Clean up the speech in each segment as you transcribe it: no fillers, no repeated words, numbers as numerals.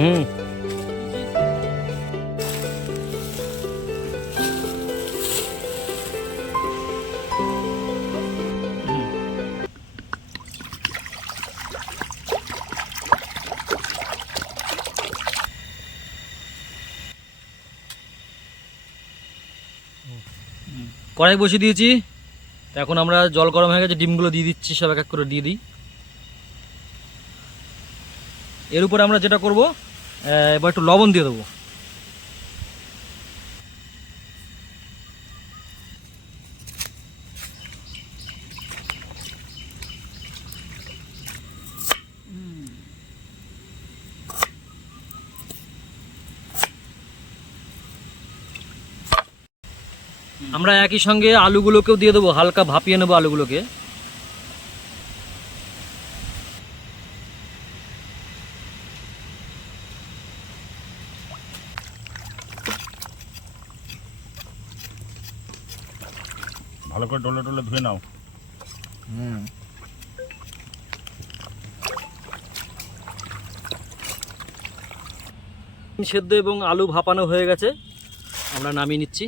হুম কড়াই বসিয়ে দিয়েছি। এখন আমরা জল গরম হয়ে গেছে, ডিমগুলো দিয়ে দিচ্ছি, সব এক এক করে দিয়ে দিই। এর উপরে আমরা যেটা করব, এবার একটু লবণ দিয়ে দেবো। আমরা একই সঙ্গে আলুগুলোকেও দিয়ে দেবো, হালকা ভাপিয়ে নেবো আলুগুলোকে। ভালো করে ডলে ডলে ধুয়ে নাও। সেদ্ধ এবং আলু ভাপানো হয়ে গেছে, আমরা নামিয়ে নিচ্ছি।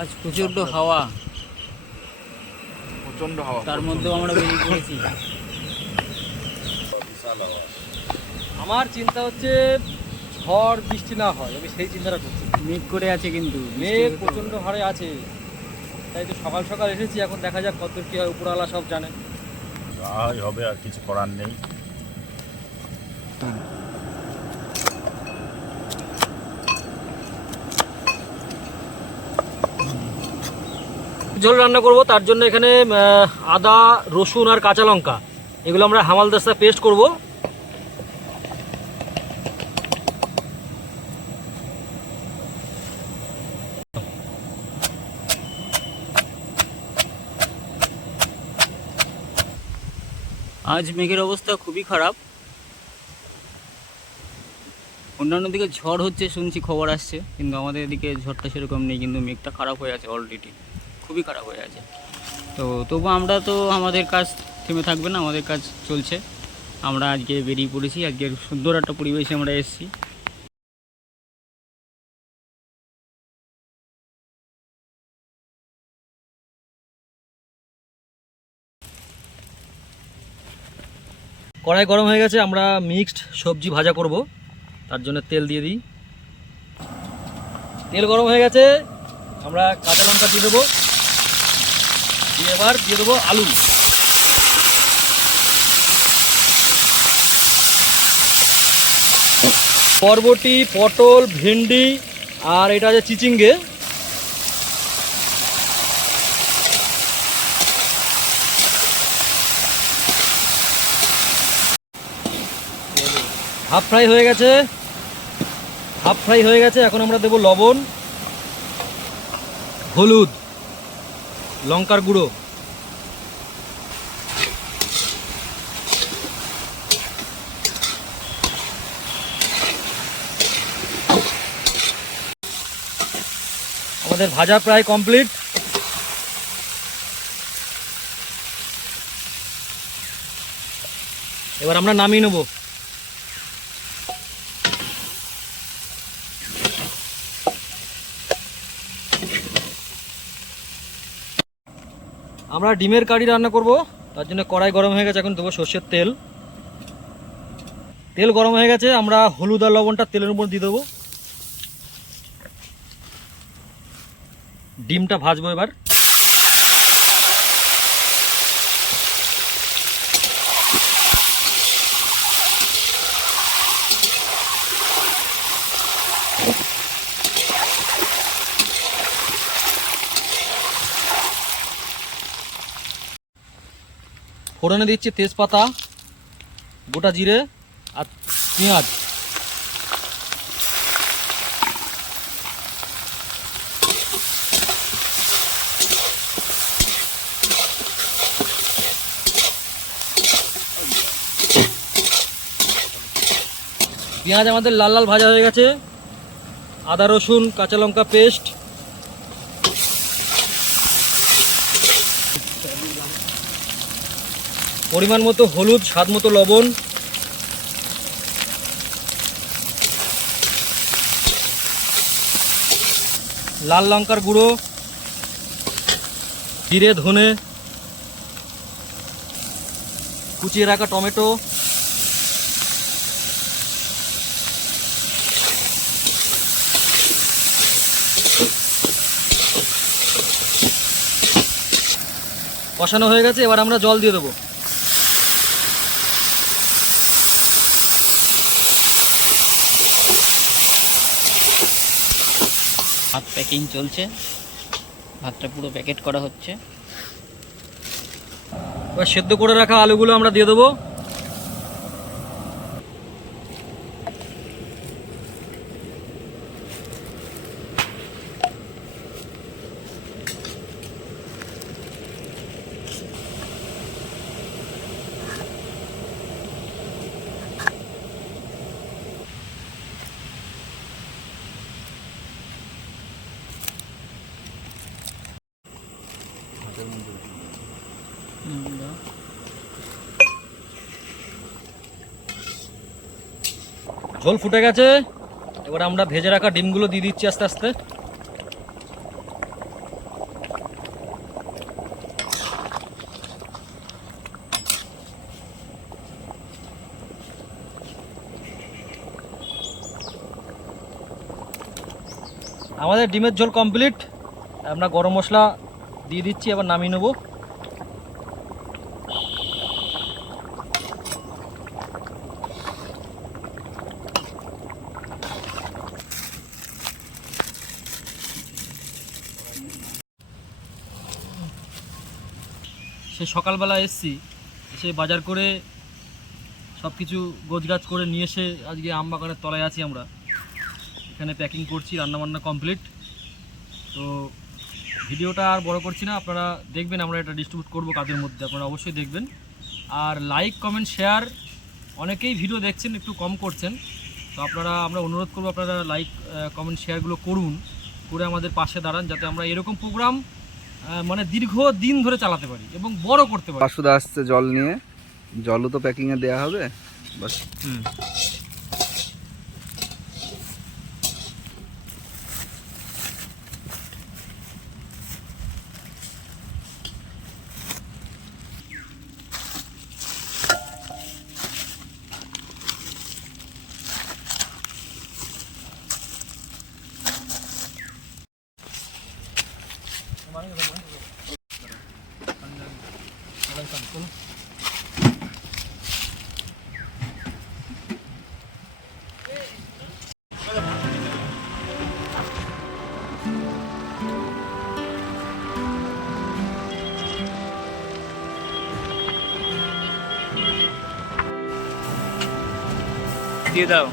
আজ প্রচণ্ড হাওয়া, তার মধ্যেও আমরা বেরিয়ে পড়েছি। আমার চিন্তা হচ্ছে ঝড় বৃষ্টি না হয়, আমি সেই চিন্তাটা করছি। মেঘ করে আছে, কিন্তু মেঘ প্রচণ্ড হারে আছে, তাই তো সকাল সকাল এসেছি। এখন দেখা যাক কত কী হয়, উপরওয়ালা সব জানে। যাই হবে, আর কিছু করার নেই। ঝোল রান্না করব, তার জন্য এখানে আদা, রসুন আর কাঁচা লঙ্কা এগুলো আমরা হামালদিস্তা পেস্ট করব। আজ মেঘের অবস্থা খুবই খারাপ। অন্যান্য দিকে ঝড় হচ্ছে শুনছি, খবর আসছে, কিন্তু আমাদের এদিকে ঝড়টা সেরকম নেই, কিন্তু মেঘটা খারাপ হয়ে আছে অলরেডি, খুবই খারাপ হয়ে আছে। তো তবু আমরা তো আমাদের কাজ থেমে থাকবে না, আমাদের কাজ চলছে। আমরা আজকে বেরিয়ে পড়েছি, আজকের সুন্দর একটা পরিবেশে আমরা এসেছি। কড়াই গরম হয়ে গেছে, আমরা মিক্সড সবজি ভাজা করব, তার জন্য তেল দিয়ে দিই। তেল গরম হয়ে গেছে, আমরা কাঁচা লঙ্কা দিয়ে দেবো, দিয়ে এবার দিয়ে দেবো আলু। বরবটি, পটল, ভেন্ডি আর এটা আছে চিচিঙ্গে। হাফ ফ্রাই হয়ে গেছে, এখন আমরা দেবো লবণ, হলুদ, লঙ্কার গুঁড়ো, আমাদের ভাজা প্রায় কমপ্লিট। এবার আমরা নামিয়ে নেব। আমরা ডিমের কারি রান্না করব, তার জন্য কড়াই গরম হয়ে গেছে, এখন দেবো সর্ষের তেল। তেল গরম হয়ে গেছে, আমরা হলুদ আর লবণটা তেলের উপর দিয়ে দেবো। ডিমটা ভাজবো এবার। ফোড়নে দিচ্ছি তেজপাতা, গোটা জিরে আর পেঁয়াজ। পেঁয়াজ আমাদের লাল লাল ভাজা হয়ে গেছে। আদা রসুন কাঁচা লঙ্কা পেস্ট, পরিমাণ মতো হলুদ, স্বাদ মতো লবণ, লাল লঙ্কার গুঁড়ো, জিরে ধনে, কুচিয়ে রাখা টমেটো, কষানো হয়ে গেছে। এবার আমরা জল দিয়ে দেবো। ভাত প্যাকিং চলছে, ভাতটা পুরো প্যাকেট করা হচ্ছে। এবার সেদ্ধ করে রাখা আলুগুলো আমরা দিয়ে দেবো। ঝোল ফুটে গেছে। এবার আমরা ভেজে রাখা ডিমগুলো দিয়ে দিচ্ছি আস্তে আস্তে। আমাদের ডিমের ঝোল কমপ্লিট। আমরা গরম মশলা দিয়ে দিচ্ছি, এবার নামিয়ে নেবো। সে সকালবেলা এসছি, এসে বাজার করে সব কিছু গোছগাছ করে নিয়ে এসে আজকে আম বাগানের তলায় আছি আমরা। এখানে প্যাকিং করছি, রান্নাবান্না কমপ্লিট। তো ভিডিওটা আর বড় করছি না, আপনারা দেখবেন আমরা এটা ডিস্ট্রিবিউট করবো কাজের মধ্যে, আপনারা অবশ্যই দেখবেন। আর লাইক কমেন্ট শেয়ার, অনেকেই ভিডিও দেখছেন একটু কম করছেন, তো আমরা অনুরোধ করবো আপনারা লাইক কমেন্ট শেয়ারগুলো করুন, করে আমাদের পাশে দাঁড়ান, যাতে আমরা এরকম প্রোগ্রাম মানে দীর্ঘ দিন ধরে চালাতে পারি এবং বড় করতে পারি। বাসুদা আসছে জল নিয়ে, জলও তো প্যাকিংয়ে দেওয়া হবে বাস। দিয়ে দাও।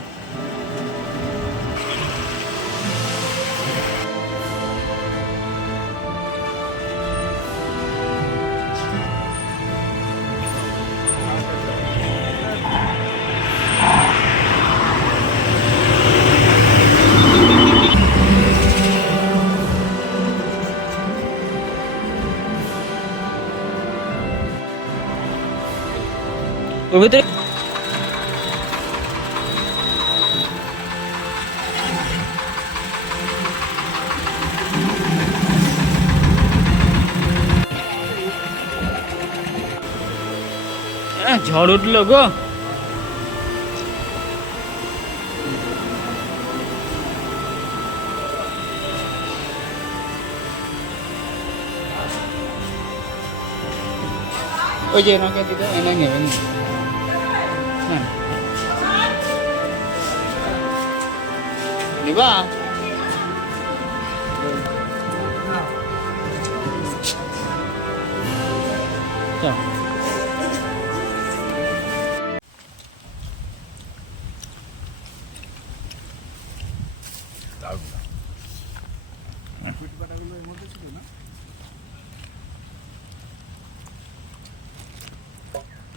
ওর ভিতরে ঝড় উঠলো গো। ওই যে এনাকে দিতে, এনা নেবেন। হ্যাঁ নিবা। চল দারুণ।